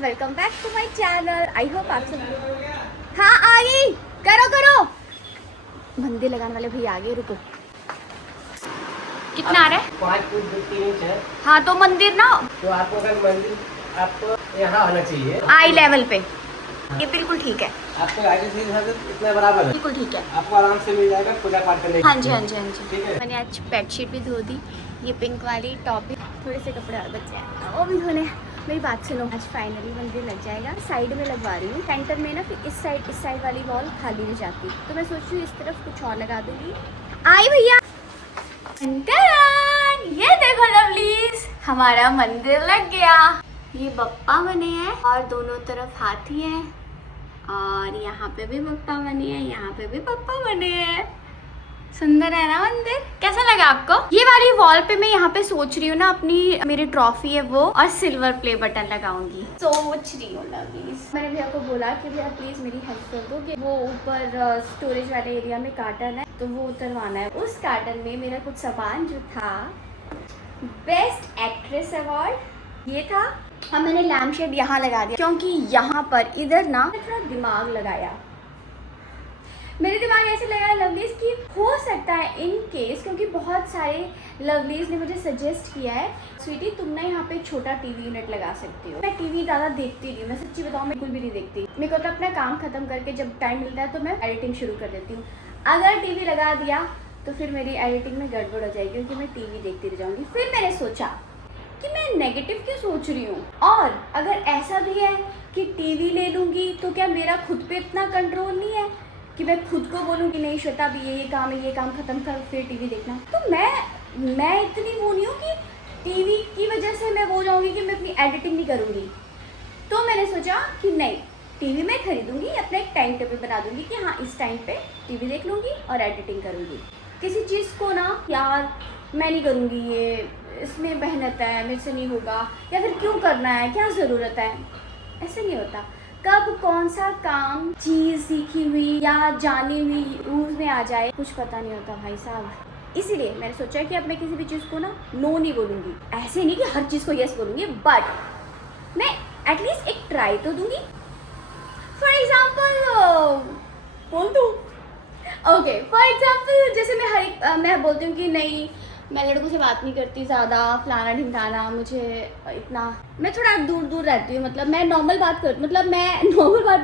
Welcome back to my channel. I hope आप सब हाँ आ गई। करो मंदिर लगाने वाले भैया आ गए। रुको, कितना आ रहा है? 5 फुट 3 इंच है। हाँ तो मंदिर ना तो आपको अगर मंदिर आपको यहाँ आना चाहिए आई लेवल पे। ये बिल्कुल ठीक है, आपको आगे से इतना बराबर है, बिल्कुल ठीक है। आपको आराम से मिल जाएगा पूजा पाठ करने। हाँ जी हाँ जी हाँ जी। ठीक है। मैंने आज बेडशीट भी धो दी। ये पिंक वाली टॉप, थोड़े से कपड़े और बचे हैं वो भी धोने। मेरी बात सुनो, आज फाइनली मंदिर लग जाएगा। साइड में लगवा रही हूँ सेंटर में ना, फिर इस साइड वाली वॉल खाली हो जाती, तो मैं सोच रही हूँ इस तरफ कुछ और लगा दूंगी। आई भैया, ये देखो लवलीज, हमारा मंदिर लग गया। ये बप्पा बने हैं और दोनों तरफ हाथी हैं, और यहाँ पे भी पप्पा बने हैं, यहाँ पे भी पप्पा बने हैं। सुंदर है ना मंदिर? कैसा लगा आपको? ये वाली वॉल पे मैं यहाँ पे सोच रही हूँ ना, अपनी मेरी ट्रॉफी है वो और सिल्वर प्ले बटन लगाऊंगी। सोच रही हूँ ना प्लीज। मैंने भैया को बोला कि भैया प्लीज मेरी हेल्प कर दो कि वो ऊपर स्टोरेज वाले एरिया में कार्टन है, तो वो उतरवाना है। उस कार्टन में मेरा कुछ सामान जो था, बेस्ट एक्ट्रेस अवार्ड ये था, और मैंने लैम्प शेड यहाँ लगा दिया क्योंकि यहाँ पर इधर ना थोड़ा दिमाग लगाया। मेरे दिमाग ऐसे लगा लवलीज की हो सकता है इन केस, क्योंकि बहुत सारे लवलीज ने मुझे सजेस्ट किया है, स्वीटी तुम ना यहाँ पे छोटा टीवी यूनिट लगा सकती हो। मैं टीवी ज़्यादा देखती नहीं, मैं सच्ची बताऊँ मैं बिल्कुल भी नहीं देखती। मेरे को तो अपना काम खत्म करके जब टाइम मिलता है तो मैं एडिटिंग शुरू कर देती हूँ। अगर टीवी लगा दिया तो फिर मेरी एडिटिंग में गड़बड़ हो जाएगी, क्योंकि मैं टीवी देखती रह जाऊँगी। फिर मैंने सोचा कि मैं नेगेटिव क्यों सोच रही हूँ, और अगर ऐसा भी है कि टीवी ले लूँगी तो क्या मेरा खुद पे इतना कंट्रोल नहीं है कि मैं खुद को बोलूँ कि नहीं श्वेता भी ये काम है, ये काम खत्म कर फिर टीवी देखना। तो मैं इतनी वो नहीं हूँ कि टीवी की वजह से मैं वो जाऊँगी कि मैं अपनी एडिटिंग नहीं करूँगी। तो मैंने सोचा कि नहीं, टीवी मैं खरीदूँगी, अपना एक टाइम टेबल बना दूँगी कि हाँ इस टाइम पे टीवी देख लूँगी और एडिटिंग करूँगी। किसी चीज़ को ना यार मैं नहीं करूँगी, ये इसमें मेहनत है, मेरे से नहीं होगा, या फिर क्यों करना है, क्या ज़रूरत है, ऐसे नहीं होता। कब कौन सा काम चीज़ सीखी हुई या जानी हुई यूज़ में आ जाए कुछ पता नहीं होता भाई साहब। इसीलिए मैंने सोचा कि अब मैं किसी भी चीज़ को ना नो नहीं बोलूँगी। ऐसे नहीं कि हर चीज़ को यस बोलूँगी, बट मैं एटलीस्ट एक ट्राई तो दूँगी। फॉर एग्जाम्पल बोल दूँ, ओके फॉर एग्जाम्पल जैसे मैं बोलती हूँ कि नहीं मैं लड़कों से बात नहीं करती ज़्यादा, फलाना ढिमकाना, मुझे इतना, मैं थोड़ा दूर रहती हूँ। मतलब मैं नॉर्मल बात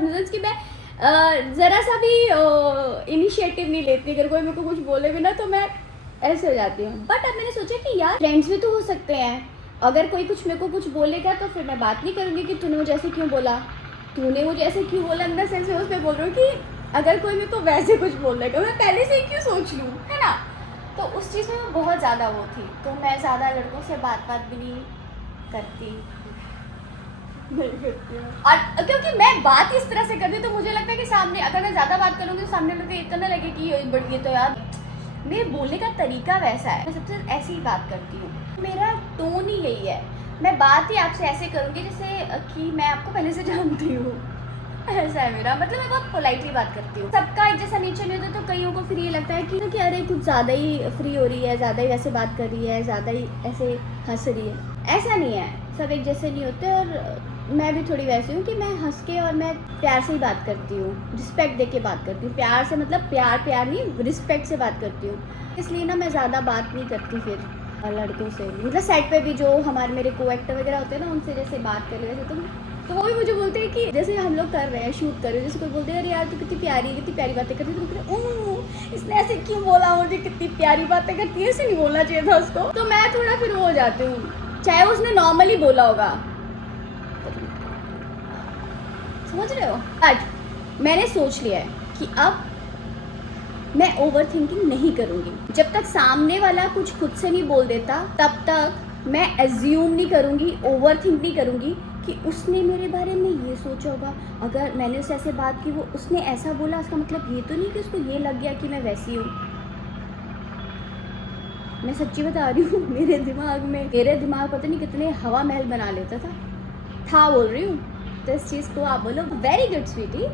मीन्स कि मैं ज़रा सा भी इनिशिएटिव नहीं लेती। अगर कोई मेरे को कुछ बोले भी ना तो मैं ऐसे हो जाती हूँ। बट अब मैंने सोचा कि यार फ्रेंड्स भी तो हो सकते हैं, अगर कोई कुछ मेरे को कुछ बोलेगा तो फिर मैं बात नहीं करूँगी कि तूने मुझे ऐसे क्यों बोला, तूने मुझे ऐसे क्यों बोला। अंदर सेंस में उस पर बोल रही हूँ कि अगर कोई मेरे को वैसे कुछ बोल देगा मैं पहले से ही क्यों सोच लूँ, है ना। तो उस चीज़ में मैं बहुत ज़्यादा वो थी, तो मैं ज़्यादा लड़कों से बात भी नहीं करती हूँ। और क्योंकि मैं बात इस तरह से करती हूँ तो मुझे लगता है कि सामने अगर मैं ज़्यादा बात करूँगी तो सामने वाले को इतना लगे कि ये तो यार मेरे बोलने का तरीका वैसा है, मैं सबसे ऐसे ही बात करती हूँ। मेरा टोन ही यही है, मैं बात ही आपसे ऐसे करूँगी जैसे कि मैं आपको पहले से जानती हूँ, ऐसा है मेरा। मतलब मैं बहुत पोलाइटली बात करती हूँ। सबका एक जैसा नेचर नहीं होता, तो कईयों को फिर ये लगता है कि अरे कुछ ज़्यादा ही फ्री हो रही है, ज़्यादा ही वैसे बात कर रही है, ज़्यादा ही ऐसे हंस रही है। ऐसा नहीं है, सब एक जैसे नहीं होते। और मैं भी थोड़ी वैसी हूँ कि मैं हंस के और मैं प्यार से ही बात करती हूँ, रिस्पेक्ट दे के बात करती हूँ। प्यार से मतलब प्यार नहीं, रिस्पेक्ट से बात करती हूँ। इसलिए ना मैं ज़्यादा बात नहीं करती फिर लड़कों से। मतलब सेट पे भी जो मेरे को एक्टर वगैरह होते हैं ना, उनसे जैसे बात कर रहे थे तो वो भी मुझे बोलते हैं कि जैसे हम लोग कर रहे हैं, शूट कर रहे हैं, जैसे कोई बोलते हैं अरे यार तू कितनी प्यारी बातें करती है, तो इसने ऐसे क्यों बोला, मुझे कितनी प्यारी बातें करती है, ऐसे नहीं बोलना चाहिए था उसको। तो मैं थोड़ा फिर वो हो जाती हूँ, चाहे उसने नॉर्मली बोला होगा, समझ रहे हो। बट मैंने सोच लिया है कि अब मैं ओवर थिंकिंग नहीं करूँगी। जब तक सामने वाला कुछ खुद से नहीं बोल देता तब तक मैं एज्यूम नहीं करूँगी, ओवर थिंक नहीं करूँगी कि उसने मेरे बारे में ये सोचा होगा। अगर मैंने उससे ऐसे बात की, वो उसने ऐसा बोला, इसका मतलब ये तो नहीं कि उसको ये लग गया कि मैं वैसी हूँ। मैं सच्ची बता रही हूँ, मेरे दिमाग पता नहीं कितने हवा महल बना लेता था बोल रही हूँ। तो इस चीज़ को आप बोलो वेरी गुड स्वीटी,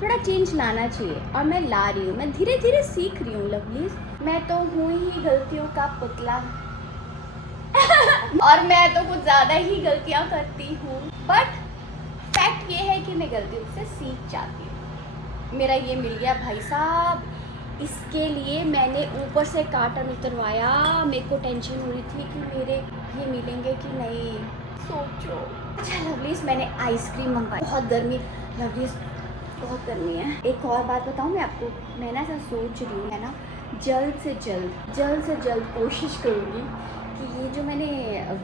थोड़ा चेंज लाना चाहिए, और मैं ला रही हूँ, मैं धीरे धीरे सीख रही हूँ लवलीज। मैं तो हूँ ही गलतियों का पुतला और मैं तो कुछ ज़्यादा ही गलतियाँ करती हूँ, बट कि मैं गलतियों से सीख जाती हूँ। मेरा ये मिल गया भाई साहब, इसके लिए मैंने ऊपर से कार्टन उतरवाया। मेरे को टेंशन हो रही थी कि मेरे ये मिलेंगे कि नहीं, सोचो। अच्छा लवलीज, मैंने आइसक्रीम मंगवाई। बहुत गर्मी लवलीज, बहुत गर्मी है। एक और बात बताऊँ मैं आपको, मैं ना ऐसा सोच रही हूँ, है ना, जल्द से जल्द कोशिश करूँगी कि ये जो मैंने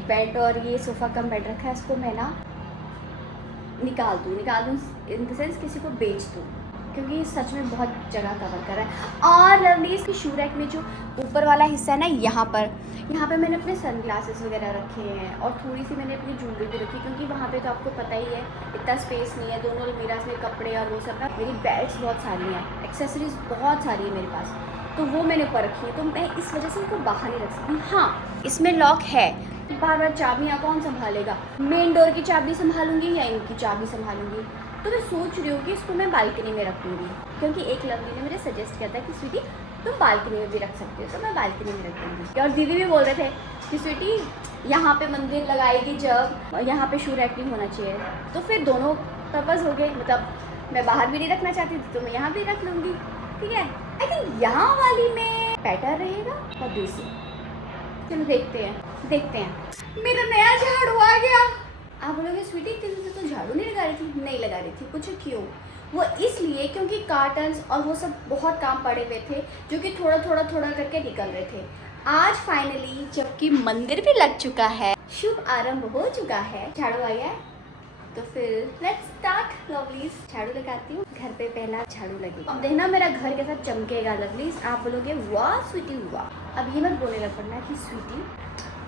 बेड और ये सोफ़ा कम बेड रखा है, इसको मैं ना निकाल दूँ इन द सेंस किसी को बेच दूँ, क्योंकि सच में बहुत जगह कवर कर रहा है। और लवली, इसकी शू रैक में जो ऊपर वाला हिस्सा है ना, यहाँ पर मैंने अपने सन ग्लासेस वगैरह रखे हैं और थोड़ी सी मैंने अपनी ज्वेलरी भी रखी, क्योंकि वहाँ पे तो आपको पता ही है इतना स्पेस नहीं है। दोनों अलमीराज में कपड़े और वो सब ना, मेरी बैग्स बहुत सारी हैं, एक्सेसरीज बहुत सारी है मेरे पास, तो वो मैंने ऊपर रखी है। तो मैं इस वजह से इसको बाहर नहीं रख सकती। हाँ, इसमें लॉक है, बार बार चाबियाँ कौन संभालेगा? मेन डोर की चाबी संभालूंगी या इनकी चाबी संभालूंगी? तो मैं सोच रही हूँ कि इसको मैं बालकनी में रखूँगी, क्योंकि एक लवली ने मुझे सजेस्ट किया था कि स्वीटी तुम बालकनी में भी रख सकती हो, तो मैं बालकनी में रख दूँगी। और दीदी भी बोल रहे थे कि स्वीटी यहाँ पे मंदिर लगाएगी जब, यहाँ पे शू रैक नहीं होना चाहिए। तो फिर दोनों पर्पज़ हो गए, मतलब मैं बाहर भी नहीं रखना चाहती थी तो मैं यहाँ भी रख लूँगी, ठीक है। आई थिंक यहाँ वाली में बेटर रहेगा और देसी। चलो देखते हैं। मेरा नया झाड़ू आ गया। आप बोलोगे स्वीटी तुम तो झाड़ू नहीं लगा रही थी? नहीं लगा रही थी। पूछो क्यों? वो इसलिए क्योंकि कार्टन्स और वो सब बहुत काम पड़े हुए थे, जो कि थोड़ा करके निकल रहे थे। आज फाइनली जबकि मंदिर भी लग चुका है, शुभ आरंभ हो चुका है, झाड़ू आ गया है, तो फिर लेट्स स्टार्ट लवलीज। झाड़ू लगाती हूँ, घर पे पहला झाड़ू लगेगा। अब देखना मेरा घर कैसा चमकेगा लवलीज। आप बोलोगे वाह स्वीटी वाह। अब ये मत बोलने लग पड़ना कि स्वीटी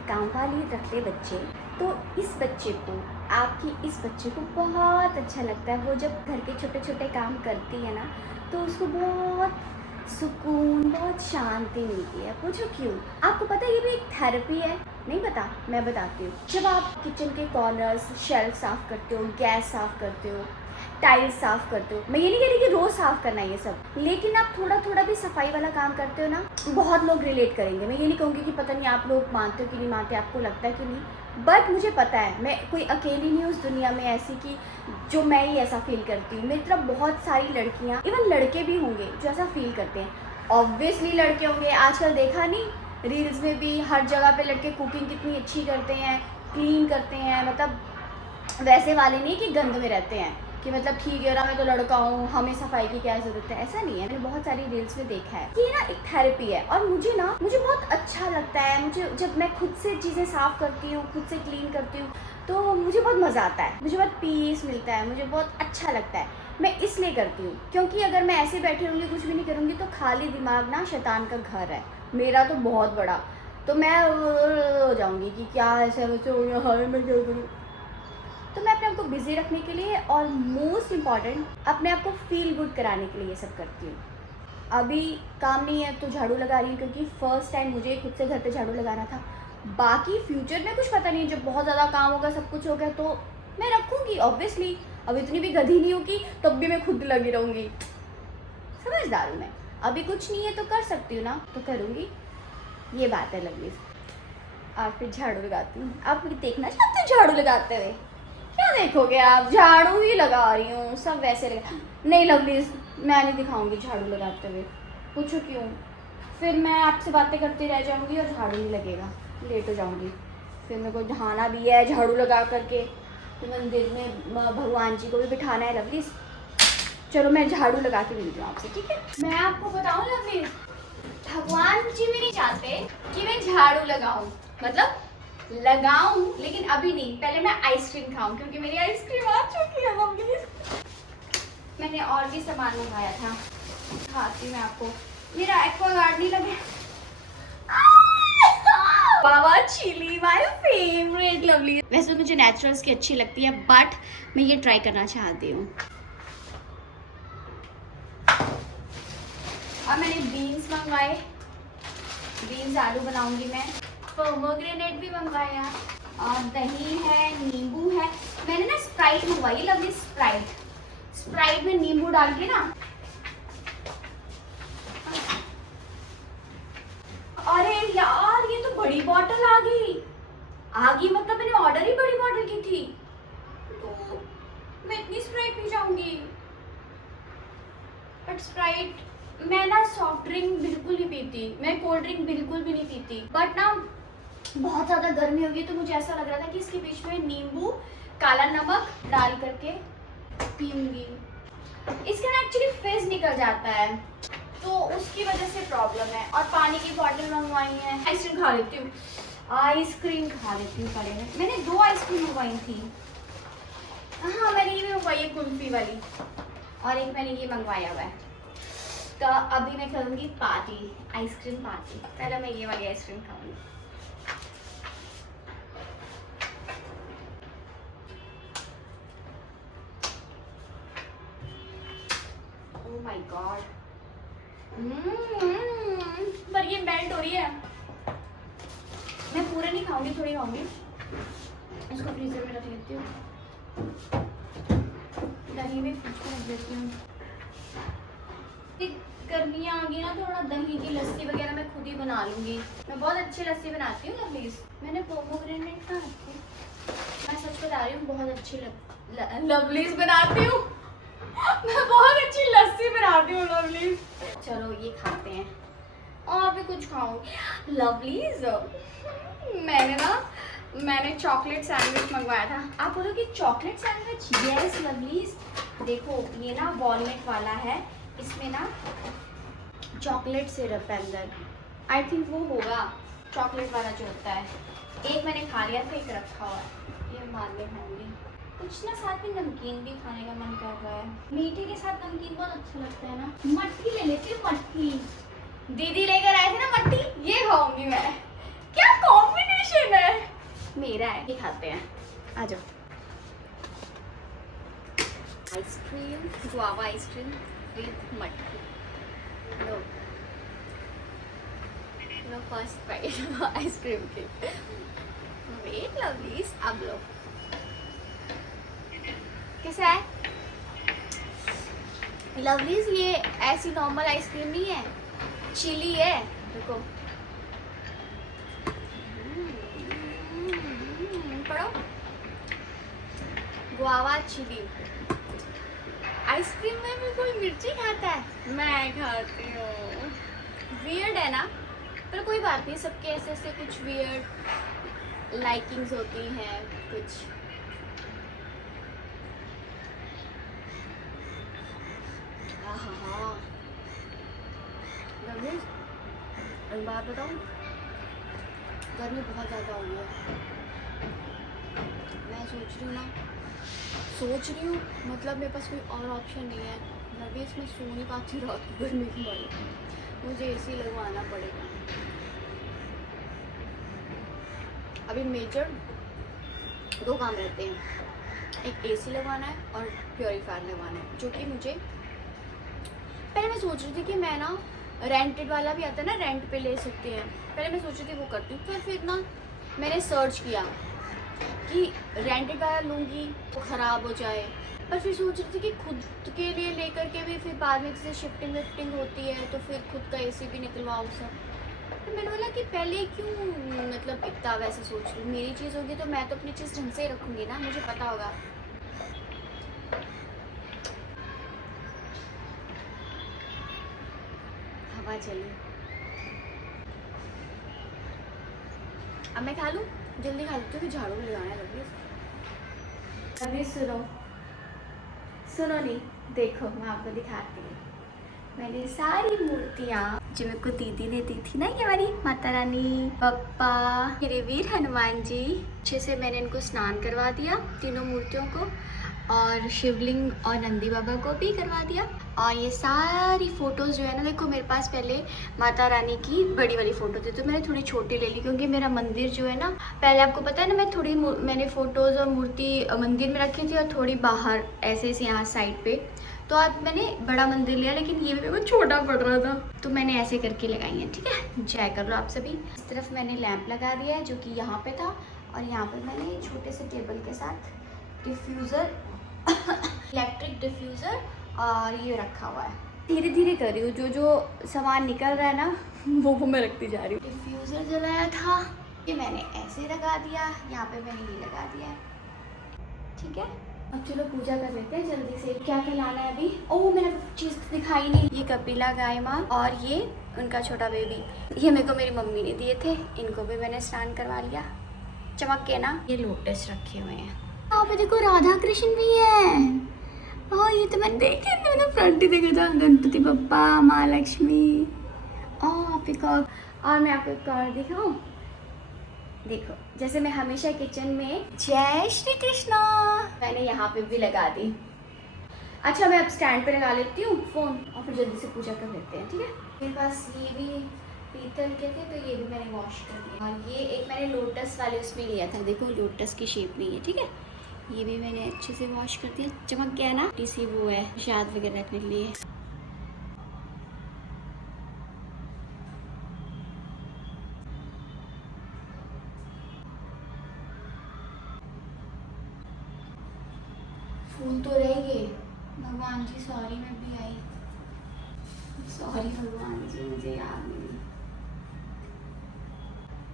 काम वाली रख ले बच्चे, तो इस बच्चे को, आपकी इस बच्चे को बहुत अच्छा लगता है। वो जब घर के छोटे छोटे काम करती है ना, तो उसको बहुत सुकून, बहुत शांति मिलती है। पूछो क्यों? आपको पता है ये भी एक थेरेपी है? नहीं पता? मैं बताती हूँ। जब आप किचन के कॉर्नर्स, शेल्फ साफ़ करते हो, गैस साफ़ करते हो, टाइल्स साफ़ करते हो, मैं ये नहीं कह रही कि रोज़ साफ़ करना है ये सब, लेकिन आप थोड़ा भी सफाई वाला काम करते हो ना, बहुत लोग रिलेट करेंगे। मैं ये नहीं कहूँगी कि पता नहीं आप लोग मानते हो कि नहीं मानते, आपको लगता है कि नहीं, बट मुझे पता है मैं कोई अकेली नहीं हूँ उस दुनिया में ऐसी कि जो मैं ही ऐसा फील करती हूँ। मेरी तरफ बहुत सारी लड़कियाँ, इवन लड़के भी होंगे जो ऐसा फील करते हैं। ऑब्वियसली लड़के होंगे, आजकल देखा नहीं रील्स में भी हर जगह पे लड़के कुकिंग कितनी अच्छी करते हैं, क्लीन करते हैं, मतलब वैसे वाले नहीं कि गंद में रहते हैं कि मतलब ठीक है ना मैं तो लड़का हूँ, हमें सफाई की क्या ज़रूरत है, ऐसा नहीं है। मैंने बहुत सारी रील्स में देखा है कि ये ना एक थेरेपी है, और मुझे बहुत अच्छा लगता है। मुझे जब मैं खुद से चीज़ें साफ़ करती हूँ, खुद से क्लीन करती हूँ, तो मुझे बहुत मज़ा आता है, मुझे बहुत पीस मिलता है, मुझे बहुत अच्छा लगता है। मैं इसलिए करती हूँ क्योंकि अगर मैं ऐसे बैठी रहूँगी, कुछ भी नहीं करूँगी, तो खाली दिमाग ना शैतान का घर है मेरा, तो बहुत बड़ा, तो मैं हो जाऊँगी कि क्या ऐसे वैसे हो गया, हाय मैं क्या करूँ। तो मैं अपने आप को बिज़ी रखने के लिए और मोस्ट इम्पॉर्टेंट अपने आप को फील गुड कराने के लिए ये सब करती हूँ। अभी काम नहीं है तो झाड़ू लगा रही हूँ, क्योंकि फ़र्स्ट टाइम मुझे खुद से घर पे झाड़ू लगाना था। बाकी फ्यूचर में कुछ पता नहीं, जब बहुत ज़्यादा काम होगा, सब कुछ हो गया, तो मैं रखूँगी ऑब्वियसली। अब इतनी भी गधी नहीं हूँ कि तब भी मैं खुद लगी रहूँगी, समझदार हूँ मैं। अभी कुछ नहीं है तो कर सकती हूँ ना, तो करूँगी, ये बात है लवली। आज फिर झाड़ू लगाती हूँ। आप देखना चाहते हो झाड़ू लगाते हुए? क्या देखोगे आप, झाड़ू ही लगा रही हूँ, सब वैसे लगा। नहीं लवलीज, मैं नहीं दिखाऊंगी झाड़ू लगाते हुए। पूछो क्यों? फिर मैं आपसे बातें करती रह जाऊंगी और झाड़ू नहीं लगेगा, लेट हो जाऊंगी। फिर मेरे को नहाना भी है झाड़ू लगा करके, तो मंदिर में भगवान जी को भी बिठाना है लवलीज। चलो मैं झाड़ू लगा के मिलती हूँ आपसे, ठीक है? मैं आपको बताऊँ लवलीज, भगवान जी भी नहीं चाहते कि मैं झाड़ू लगाऊँ, मतलब लगाऊं, लेकिन अभी नहीं, पहले मैं आइसक्रीम खाऊं, क्योंकि मेरी आइसक्रीम आ चुकी है मम्मी। मैंने और भी सामान मंगाया था, खाती मैं आपको। मेरा एक्वागार्ड नहीं लगे, बाबा चिली माय फेवरेट लवली। वैसे तो मुझे नेचुरल्स की अच्छी लगती है, बट मैं ये ट्राई करना चाहती हूँ। और मैंने बीन्स मंगवाए, बीन्स आलू बनाऊंगी मैं। पोमोग्रेनेट भी मंगवाया, और दही है, नींबू है। मैंने ना स्प्राइट मंगवाई, लवली स्प्राइट में नींबू डाल के ना। अरे यार ये तो बड़ी बॉटल आ गई मतलब मैंने ऑर्डर ही बड़ी बॉटल की थी, तो मैं इतनी स्प्राइट पी जाऊंगी। बट स्प्राइट, मैं ना सॉफ्ट ड्रिंक बिल्कुल नहीं पीती, मैं कोल्ड ड्रिंक बिल्कुल भी नहीं पीती। बट ना बहुत ज़्यादा गर्मी होगी तो मुझे ऐसा लग रहा था कि इसके बीच में नींबू, काला नमक डाल करके पीऊंगी। इसका ना एक्चुअली फेस निकल जाता है तो उसकी वजह से प्रॉब्लम है। और पानी की बॉटल मंगवाई है। आइसक्रीम खा लेती हूँ, आइसक्रीम खा लेती हूँ पहले। मैंने 2 आइसक्रीम मंगवाई थी। हाँ, मैंने ये भी मंगवाई है कुल्फी वाली, और एक मैंने ये मंगवाया हुआ है। तो अभी मैं करूँगी पार्टी, आइसक्रीम पार्टी। पहले मैं ये वाली आइसक्रीम खाऊंगी। ओह माय गॉड, पर ये मेल्ट हो रही है। मैं पूरा नहीं खाऊंगी, थोड़ी खाऊंगी। इसको फ्रीजर में रख लेती हूँ, दही में फ्रिज में रख देती हूँ। गर्मियाँ आ गई ना, थोड़ा दही की लस्सी वगैरह मैं खुद ही बना लूँगी। मैं बहुत अच्छी लस्सी बनाती हूँ लवलीज। मैंने पोमोग्रेनेट कहाँ रखी है? मैं सच बता रही हूँ, बहुत अच्छी लवलीज बनाती हूँ। मैं बहुत अच्छी लस्सी बनाती हूँ लवलीज। चलो ये खाते हैं, और भी कुछ खाऊंगी। लवलीज, मैंने चॉकलेट सैंडविच मंगवाया था। आप बोलोगे चॉकलेट सैंडविच? यस लवलीज, देखो ये ना वॉलनट वाला है, इसमें ना चॉकलेट सिरप है अंदर। आई थिंक वो होगा चॉकलेट वाला जो होता है। एक मैंने खा लिया था, एक रखा हुआ है, ये बाद में खाऊंगी। कुछ ना साथ में नमकीन भी खाने का मन कर रहा है। मीठे के साथ नमकीन बहुत अच्छा लगता है ना। मट्ठी ले लेती हूँ, मट्ठी दीदी लेकर आए थे ना, मट्ठी, ये खाऊंगी मैं। क्या कॉम्बिनेशन है, मेरा है। ये खाते हैं, आ जाओ। Ice cream, guava ice cream with matthi. लो लो, फर्स्ट बाइट आइसक्रीम की। वेट लवलीज, अब लो। कैसा है लवलीज? ये ऐसी नॉर्मल आइसक्रीम नहीं है, चिली है। देखो, पढ़ो, गुआवा चिली। आइसक्रीम में भी कोई मिर्ची खाता है? मैं खाती हूँ। वियर्ड है ना, पर कोई बात नहीं, सबके ऐसे ऐसे कुछ वियर्ड लाइकिंग्स होती हैं कुछ। हाँ, एक बात बताऊँ, गर्मी बहुत ज़्यादा हो गई है। मैं सोच रही हूँ मतलब मेरे पास कोई और ऑप्शन नहीं है। नरवेश में सो नहीं पाती रात को गर्मी की वजह से, मुझे एसी लगवाना पड़ेगा। अभी मेजर 2 काम रहते हैं, एक एसी लगवाना है और प्योरीफायर लगवाना है, जो कि मुझे पहले मैं सोच रही थी कि मैं ना रेंटेड वाला भी आता है ना, रेंट पे ले सकते हैं। पहले मैं सोच रही थी वो करती हूँ, फिर ना मैंने सर्च किया कि रेंटेड वाला लूँगी वो ख़राब हो जाए, पर फिर सोच रही थी कि खुद के लिए लेकर के भी फिर बाद में जैसे शिफ्टिंग विफ्टिंग होती है तो फिर खुद का एसी भी निकलवाओ सब। तो मैंने बोला कि पहले क्यों मतलब इतना वैसे सोच रही हूँ। मेरी चीज़ होगी तो मैं तो अपनी चीज़ ढंग से ही रखूँगी ना, मुझे पता होगा। हवा चली, अब मैं खा लूँ, जल्दी खा लेती हूँ, फिर झाड़ू भी लगाना है। अभी सुनो नहीं, देखो मैं आपको दिखाती हूँ। मैंने सारी मूर्तियाँ जो मेरे को दीदी ने दी थी ना, ये वाली माता रानी, पप्पा, मेरे वीर हनुमान जी, अच्छे से मैंने इनको स्नान करवा दिया तीनों मूर्तियों को, और शिवलिंग और नंदी बाबा को भी करवा दिया। और ये सारी फ़ोटोज़ जो है ना, देखो मेरे पास पहले माता रानी की बड़ी वाली फ़ोटो थी तो मैंने थोड़ी छोटी ले ली, क्योंकि मेरा मंदिर जो है ना, पहले आपको पता है ना, मैंने फ़ोटोज़ और मूर्ति मंदिर में रखी थी और थोड़ी बाहर ऐसे यहाँ साइड पे। तो आज मैंने बड़ा मंदिर लिया, लेकिन ये भी मेरे को छोटा पड़ रहा था तो मैंने ऐसे करके लगाई है। ठीक है, जय कर लो आप सभी। इस तरफ मैंने लैंप लगा दिया है जो कि यहाँ पे था, और यहाँ पर मैंने छोटे से टेबल के साथ डिफ्यूज़र इलेक्ट्रिक डिफ्यूज़र और ये रखा हुआ है। धीरे धीरे कर रही हूँ, जो सामान निकल रहा है ना वो मैं रखती जा रही हूँ। डिफ्यूज़र जलाया था, ये मैंने ऐसे लगा दिया, यहाँ पे मैंने ये लगा दिया है। ठीक है, अब चलो पूजा कर लेते हैं जल्दी से। क्या क्या लाना है अभी? ओह मैंने चीज़ दिखाई नहीं। ये कपिला गाय माँ और ये उनका छोटा बेबी, ये मेरे को मेरी मम्मी ने दिए थे। इनको भी मैंने स्नान करवा लिया, चमक के ना। ये लोटस रखे हुए हैं। यहाँ पे देखो राधा कृष्ण भी है। ओह ये तो मैंने देखे थे, मैंने फ्रंट ही देखा था। गणपति बप्पा, माँ लक्ष्मी, ओह पिकॉक। और मैं आपको एक और दिखाऊं, देखो जैसे मैं हमेशा किचन में जय श्री कृष्णा मैंने यहाँ पे भी लगा दी। अच्छा मैं अब स्टैंड पे लगा लेती हूँ फ़ोन और फिर जल्दी से पूजा कर लेते हैं, ठीक है। मेरे पास ये भी पीतल के थे तो ये भी मैंने वॉश कर दिया। और ये एक मैंने लोटस वाले उसमें लिया था, देखो लोटस की शेप में है, ठीक है। ये भी मैंने अच्छे से वॉश कर दिया, चमक गया ना। इसी वो है प्रसाद वगैरह रखने के लिए। फूल तो रह गए। भगवान जी सॉरी, मैं भी आई। सॉरी भगवान जी, मुझे याद नहीं।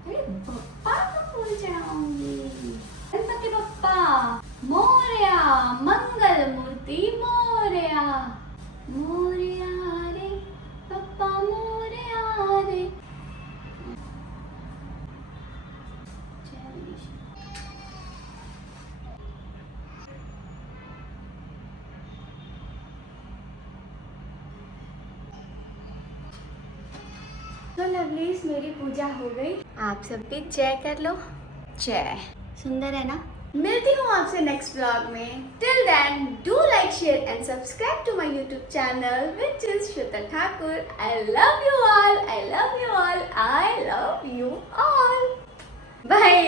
अरे बप्पा को भूल जाऊंगी। गणपति बप्पा मोरया, मंगल मूर्ति मोरया, मोरया रे बप्पा मोरया रे। जय गणेश। तो लवलीज मेरी पूजा हो गई, आप सब भी जय कर लो। जय। सुंदर है ना। मिलती हूँ आपसे नेक्स्ट ब्लॉग में। Till then do like share and subscribe to my YouTube channel which is Shruta Thakur. I love you all, I love you all, I love you all. Bye.